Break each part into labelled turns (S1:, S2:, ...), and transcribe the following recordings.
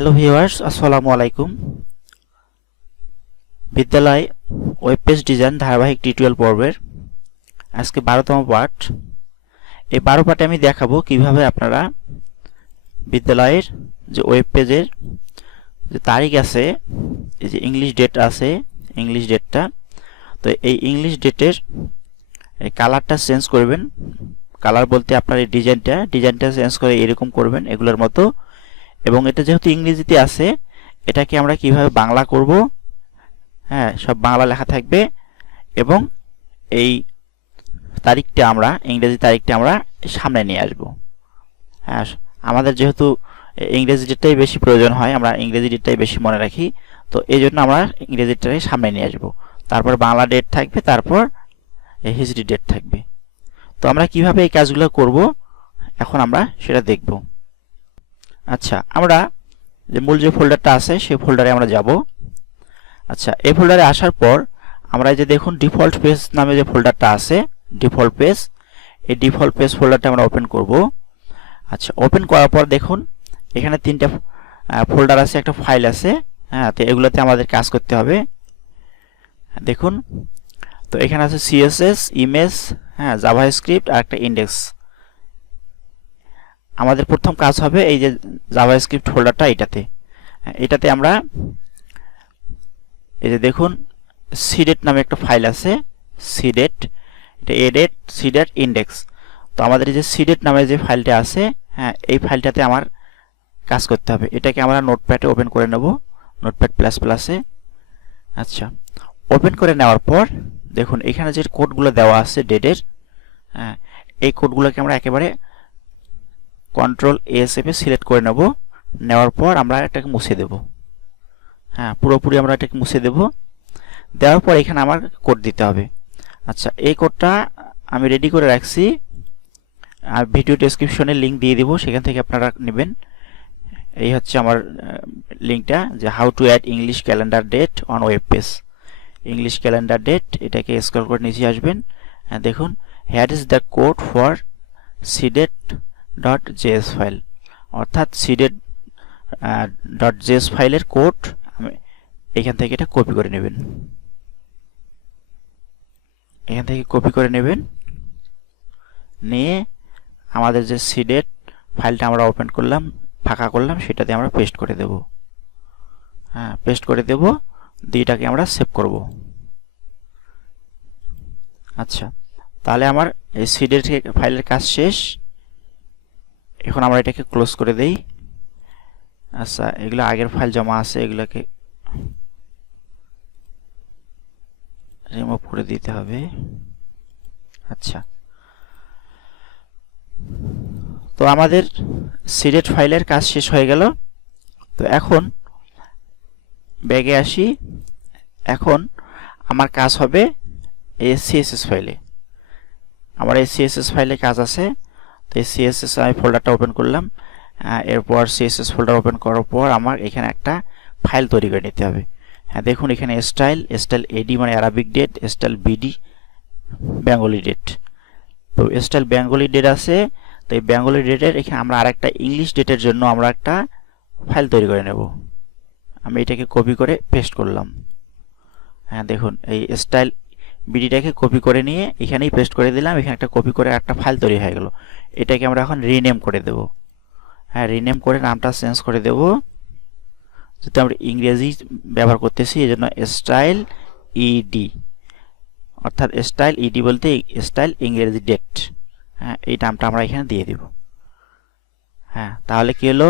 S1: Hello viewers আসসালামু আলাইকুম বিদ্যালয় ওয়েব পেজ ডিজাইন ধারাবাহিক টিউটোরিয়াল পর্বের আজকে বারোতম পার্ট এই বারো পার্টে আমি দেখাবো কীভাবে আপনারা বিদ্যালয়ের যে ওয়েব পেজের যে তারিখ আছে এই যে ইংলিশ ডেট আছে ইংলিশ ডেটটা তো এই ইংলিশ ডেটের এই কালারটা চেঞ্জ করবেন কালার বলতে আপনার এই ডিজাইনটা ডিজাইনটা চেঞ্জ করে এরকম করবেন এগুলোর মতো এবং এটা যেহেতু ইংরেজিতে আছে, এটাকে আমরা কীভাবে বাংলা করব? হ্যাঁ সব বাংলা লেখা থাকবে এবং এই তারিখটা আমরা, ইংরেজি তারিখটা আমরা সামনে নিয়ে আসব। হ্যাঁ আমাদের যেহেতু ইংরেজি ডেটটাই বেশি প্রয়োজন হয়, আমরা ইংরেজি ডেটটাই বেশি মনে রাখি, তো এই জন্য আমরা ইংরেজিটাই সামনে নিয়ে আসব। তারপর বাংলা ডেট থাকবে, তারপর হিজড়ি ডেট থাকবে। তো আমরা কীভাবে এই কাজগুলো করব? এখন আমরা সেটা দেখব। আচ্ছা আমরা যে মূল যে ফোল্ডারটা আছে, সেই ফোল্ডারে আমরা যাব। আচ্ছা এই ফোল্ডারে আসার পর আমরা যে দেখুন ডিফল্ট পেজ নামে যে ফোল্ডারটা আছে ডিফল্ট পেজ এই ডিফল্ট পেজ ফোল্ডারটা আমরা ওপেন করব। আচ্ছা ওপেন করার পর দেখুন, এখানে তিনটা ফোল্ডার আছে, একটা ফাইল আছে হ্যাঁ তো এগুলোতে আমাদের কাজ করতে হবে। দেখুন, তো এখানে আছে সিএসএস ইমেজ হ্যাঁ জাভা স্ক্রিপ্ট আর একটা ইন্ডেক্স আমাদের প্রথম কাজ হবে এই যে জাভা স্ক্রিপ্ট ফোল্ডারটা এটাতে। এটাতে আমরা এই যে দেখুন সিডেট নামে একটা ফাইল আছে সিডেট এটা এডেট সিডেট ইন্ডেক্স তো আমাদের এই যে সিডেট নামে যে ফাইলটা আছে হ্যাঁ এই ফাইলটাতে আমার কাজ করতে হবে। এটাকে আমরা নোটপ্যাডে ওপেন করে নেব নোটপ্যাড প্লাস প্লাসে আচ্ছা ওপেন করে নেওয়ার পর দেখুন, এখানে যে কোডগুলো দেওয়া আছে ডেটের হ্যাঁ এই কোডগুলোকে আমরা একেবারে কন্ট্রোল এসএফে সিলেক্ট করে নেব। নেওয়ার পর আমরা এটাকে মুছে দেব। হ্যাঁ পুরোপুরি আমরা এটাকে মুছে দেব। দেওয়ার পর এখানে আমার কোড দিতে হবে। আচ্ছা এই কোডটা আমি রেডি করে রাখছি। আর ভিডিও ডেসক্রিপশনে লিঙ্ক দিয়ে দিব, সেখান থেকে আপনারা নেবেন। এই হচ্ছে আমার লিঙ্কটা যে how to add English calendar date on web page English calendar date এটাকে স্ক্রল করে নিচে আসবেন। হ্যাঁ দেখুন here is the code for সিডেট dot JS file অর্থাৎ সিডেড ডট জেএস ফাইলের কোড এখান থেকে এটা কপি করে নেবেন। এখান থেকে কপি করে নেবেন। নিয়ে আমাদের যে সিডেড ফাইলটা আমরা ওপেন করলাম, ফাঁকা করলাম, সেটাতে আমরা পেস্ট করে দেব। হ্যাঁ পেস্ট করে দেব দুইটাকে আমরা সেভ করব। আচ্ছা তাহলে আমার এই সিডেড ফাইলের কাজ শেষ। এখন আমরা এটাকে ক্লোজ করে দেই। আচ্ছা এগুলো আগের ফাইল জমা আছে, এগুলোকে রিমুভ করে দিতে হবে। আচ্ছা। তো আমাদের সিডেট ফাইলের কাজ শেষ হয়ে গেল। তো এখন ব্যাগে আসি। এখন আমার কাজ হবে এই সিএসএস ফাইলে আমার এই সিএসএস ফাইলে কাজ আছে। তো এই সিএসএস আমি ফোল্ডারটা ওপেন করলাম। এরপর সিএসএস ফোল্ডার ওপেন করার পর আমার এখানে একটা ফাইল তৈরি করে নিতে হবে। হ্যাঁ দেখুন এখানে স্টাইল স্টাইল এডি মানে Arabic date style BD Bengali date তো স্টাইল বেঙ্গলি ডেট আছে তো এই বেঙ্গলি ডেটের এখানে আমরা আরেকটা ইংলিশ ডেটের জন্য আমরা একটা ফাইল তৈরি করে নেব। আমি এটাকে কপি করে পেস্ট করলাম। হ্যাঁ দেখুন এই স্টাইল বিডিটাকে কপি করে নিয়ে এখানেই পেস্ট করে দিলাম, এখানে একটা কপি করে একটা ফাইল তৈরি হয়ে গেল। এটাকে আমরা এখন রিনেম করে দেব। হ্যাঁ রিনেম করে নামটা চেঞ্জ করে দেব। যেহেতু আমরা ইংরেজি ব্যবহার করতেছি এই জন্য স্টাইল ইডি অর্থাৎ স্টাইল ইডি বলতে স্টাইল ইংরেজি ডেট হ্যাঁ এই নামটা আমরা এখানে দিয়ে দিব। হ্যাঁ তাহলে কি হলো?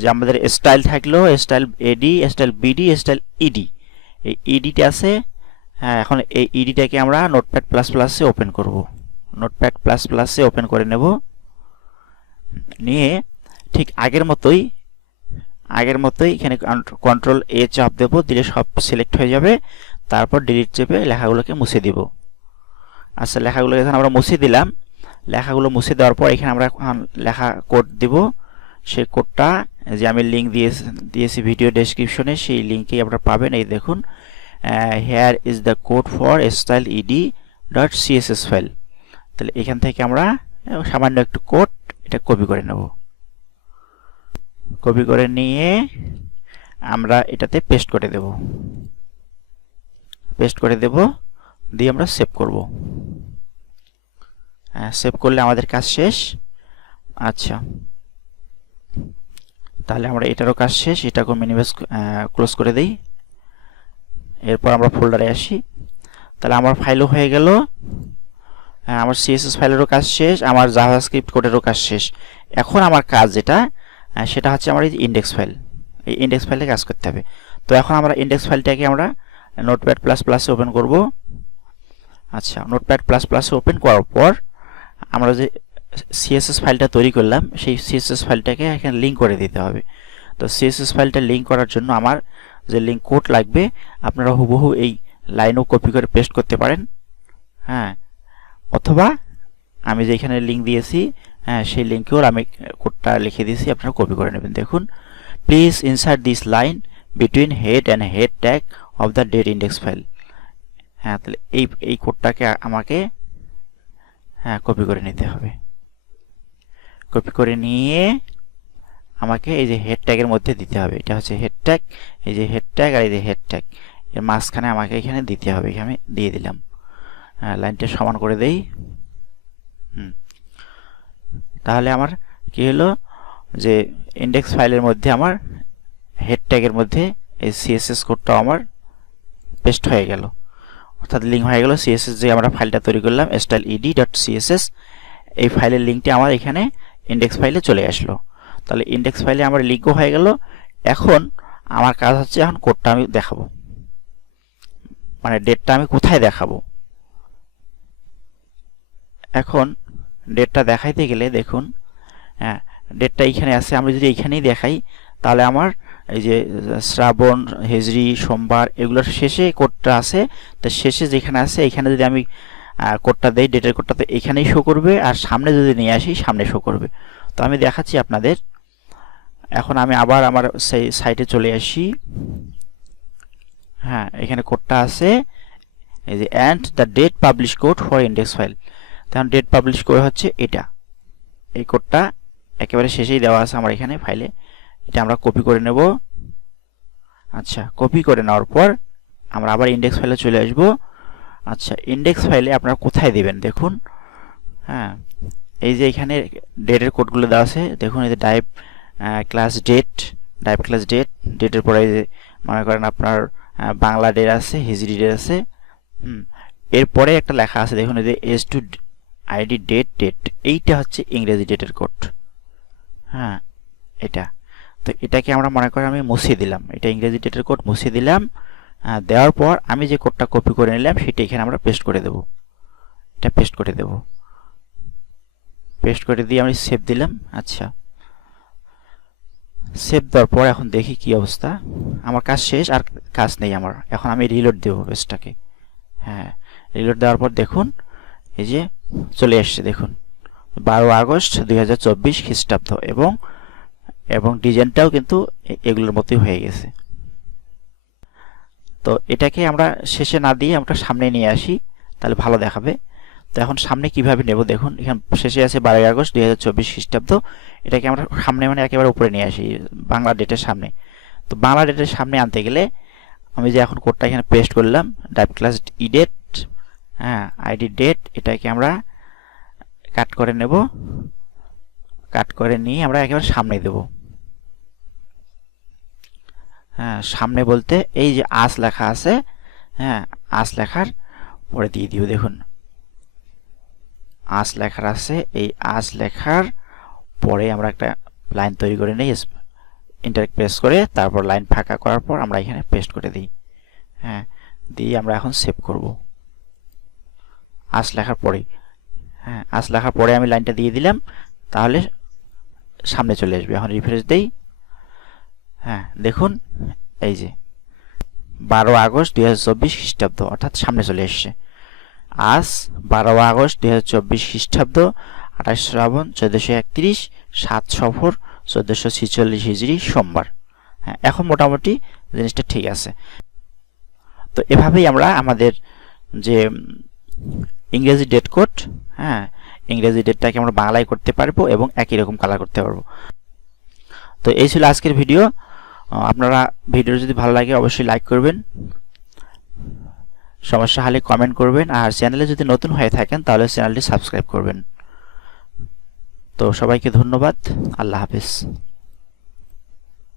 S1: যে আমাদের স্টাইল থাকল style AD style BD style ED এই ইডিটা আছে হ্যাঁ এখন এই ইডিটাকে আমরা নোটপ্যাড প্লাস প্লাসে ওপেন করব। নোটপ্যাড প্লাস প্লাসে ওপেন করে নেব। নিয়ে ঠিক আগের মতোই আগের মতোই এখানে কন্ট্রোল এ চাপ দেব, দিলে সব সিলেক্ট হয়ে যাবে। তারপর ডিলিট চেপে লেখাগুলোকে মুছে দিব। আচ্ছা লেখাগুলো এখানে আমরা মুছে দিলাম। লেখাগুলো মুছে দেওয়ার পর এখানে আমরা এখন লেখা কোড দিব। সেই কোডটা যে আমি লিঙ্ক দিয়ে দিয়েছি ভিডিও ডেসক্রিপশনে সেই লিঙ্কেই আপনারা পাবেন। এই দেখুন here is the code for style ED dot CSS file তাহলে এখান থেকে আমরা সামান্য একটু কোড এটা কপি করে নেব। কপি করে নিয়ে আমরা এটাতে পেস্ট করে দেব। পেস্ট করে দেব, দিয়ে আমরা সেভ করব। সেভ করলে আমাদের কাজ শেষ। আচ্ছা। তাহলে আমরা এটারও কাজ শেষ, এটাকেও মিনিমাইজ ক্লোজ করে দিই। এরপর আমরা ফোল্ডারে আসি। তাহলে আমার ফাইলও হয়ে গেল। হ্যাঁ, আমার সিএসএস ফাইলেরও কাজ শেষ আমার জাহাজ জাভাস্ক্রিপ্ট কোডেরও কাজ শেষ। এখন আমার কাজ যেটা সেটা হচ্ছে আমার এই ইন্ডেক্স ফাইল এই ইন্ডেক্স ফাইলে কাজ করতে হবে। তো এখন আমরা ইন্ডেক্স ফাইলটাকে আমরা নোটপ্যাড প্লাস প্লাসে ওপেন করব। আচ্ছা নোটপ্যাড প্লাস প্লাসে ওপেন করার পর আমরা যে সিএসএস ফাইলটা তৈরি করলাম সেই সিএসএস ফাইলটাকে এখানে লিঙ্ক করে দিতে হবে। তো সিএসএস ফাইলটা লিঙ্ক করার জন্য আমার যে লিঙ্ক কোড লাগবে, আপনারা হুবহু এই লাইনও কপি করে পেস্ট করতে পারেন। হ্যাঁ অথবা আমি যেখানে লিঙ্ক দিয়েছি হ্যাঁ সেই লিঙ্কেও আমি কোডটা লিখে দিয়েছি, আপনারা কপি করে নেবেন। দেখুন please insert this line between head and head tag of the date index file হ্যাঁ তাহলে এই এই কোডটাকে আমাকে হ্যাঁ কপি করে নিতে হবে। কপি করে নিয়ে আমাকে এই যে হেড ট্যাগের মধ্যে দিতে হবে। এটা হচ্ছে হেড ট্যাগ এই যে হেড ট্যাগ আর এই যে হেড ট্যাগ এর মাঝখানে আমাকে এখানে দিতে হবে, এখানে আমি দিয়ে দিলাম। হ্যাঁ লাইনটা সমান করে দেই। হুম। তাহলে আমার কি হলো? যে ইন্ডেক্স ফাইলের মধ্যে আমার হেড ট্যাগের মধ্যে এই সিএসএস কোডটাও আমার পেস্ট হয়ে গেল। অর্থাৎ লিঙ্ক হয়ে গেল সিএসএস যে আমরা ফাইলটা তৈরি করলাম স্টাইল ইডি ডট সিএসএস এই ফাইলের লিঙ্কটি আমার এখানে ইন্ডেক্স ফাইলে চলে আসলো। তাহলে ইন্ডেক্স ফাইলে আমার লিঙ্কও হয়ে গেল। এখন আমার কাজ হচ্ছে এখন কোডটা আমি দেখাবো। মানে ডেটটা আমি কোথায় দেখাবো? এখন ডেটটা দেখাইতে গেলে দেখুন হ্যাঁ ডেটটা এইখানে আছে, আমি যদি এইখানেই দেখাই, তাহলে আমার এই যে, শ্রাবণ, হেজরি, সোমবার এগুলোর শেষে কোডটা আছে। তো শেষে যেখানে আছে এখানে যদি আমি কোডটা দেই ডেটের কোডটা তো এখানেই শো করবে, আর সামনে যদি নিয়ে আসি, সামনে শো করবে। তো আমি দেখাচ্ছি আপনাদের এখন আমি আবার আমার সেই সাইটে চলে আসি। হ্যাঁ এখানে কোডটা আছে। এই যে and the date publish code for index file তখন ডেট পাবলিশ কোড হচ্ছে এটা। এই কোডটা একেবারে শেষেই দেওয়া আছে আমার এখানে ফাইলে এটা আমরা কপি করে নেব। আচ্ছা কপি করে নেওয়ার পর আমরা আবার ইন্ডেক্স ফাইলে চলে আসব। আচ্ছা ইন্ডেক্স ফাইলে আপনারা কোথায় দেবেন দেখুন। হ্যাঁ এই যে এখানে ডেটের কোডগুলো দেওয়া আছে। দেখুন, এই যে div class date div class date ডেটের পরে মনে করেন আপনার বাংলা ডেট আছে হিজরি ডেট আছে এরপরে একটা লেখা আছে, দেখুন যে S to ID date date এইটা হচ্ছে ইংরেজি ডেটের কোড হ্যাঁ এটা। তো এটাকে আমরা মনে করি আমি মুছিয়ে দিলাম। এটা ইংরেজি ডেটের কোড মুছিয়ে দিলাম। দেওয়ার পর আমি যে কোডটা কপি করে নিলাম, সেটা এখানে আমরা পেস্ট করে দেব। এটা পেস্ট করে দেব। পেস্ট করে দিয়ে আমি সেভ দিলাম। আচ্ছা। সেভ দেওয়ার পর এখন দেখি কি অবস্থা। আমার কাজ শেষ, আর কাজ নেই আমার। এখন আমি রিলোড দেবো পেজটাকে হ্যাঁ রিলোড দেওয়ার পর দেখুন, এই যে চলে এসছে, দেখুন। বারো আগস্ট দুই হাজার চব্বিশ খ্রিস্টাব্দ, এবং এবং ডিজাইনটাও কিন্তু এগুলোর মতোই হয়ে গেছে। তো এটাকে আমরা শেষে না দিয়ে আমরা সামনে নিয়ে আসি, তাহলে ভালো দেখাবে। তো এখন সামনে কীভাবে নেব? দেখুন, এখানে শেষে আছে বারোই আগস্ট দুই হাজার চব্বিশ খ্রিস্টাব্দ। এটাকে আমরা সামনে মানে একেবারে উপরে নিয়ে আসি, বাংলা ডেটের সামনে। তো বাংলা ডেটের সামনে আনতে গেলে আমি যে এখন কোডটা এখানে পেস্ট করলাম ডাইভ ক্লাস ই ডেট হ্যাঁ আইডি ডেট এটাকে আমরা কাট করে নেব। কাট করে নিয়ে আমরা একেবারে সামনে দেব। হ্যাঁ সামনে বলতে এই যে আস লেখা আছে হ্যাঁ আস লেখার পরে দিয়ে দিব, দেখুন। আস লেখার আছে। এই আস লেখার পরে আমরা একটা লাইন তৈরি করে নিই ইন্টার প্রেস করে, তারপর লাইন ফাঁকা করার পর আমরা এখানে পেস্ট করে দিই। হ্যাঁ দিয়ে আমরা এখন সেভ করব। আস লেখার পরে। হ্যাঁ আস লেখার পরে আমি লাইনটা দিয়ে দিলাম, তাহলে সামনে চলে আসবে। এখন রিফ্রেশ দেই। হ্যাঁ দেখুন, এই যে, বারো আগস্ট দুই হাজার চব্বিশ খ্রিস্টাব্দ, অর্থাৎ সামনে চলে এসছে। আজ বারো আগস্ট দুই হাজার চব্বিশ খ্রিস্টাব্দ, আঠাশ শ্রাবণ চোদ্দোশো একত্রিশ, সাত সফর চোদ্দোশো ছিচল্লিশ হিজড়ি সোমবার। হ্যাঁ এখন মোটামুটি জিনিসটা ঠিক আছে। তো এভাবেই আমরা আমাদের যে ইংরেজি ডেট কোড হ্যাঁ ইংরেজি ডেটটাকে আমরা বাংলায় করতে পারব এবং একই রকম কালার করতে পারব। তো এই ছিল আজকের ভিডিও আপনারা ভিডিও যদি ভালো লাগে অবশ্যই লাইক করবেন। সমস্যা হলে কমেন্ট করবেন। আর চ্যানেলে যদি নতুন হয়ে থাকেন, তাহলে চ্যানেলটি সাবস্ক্রাইব করবেন। তো সবাইকে ধন্যবাদ। আল্লাহ হাফিজ।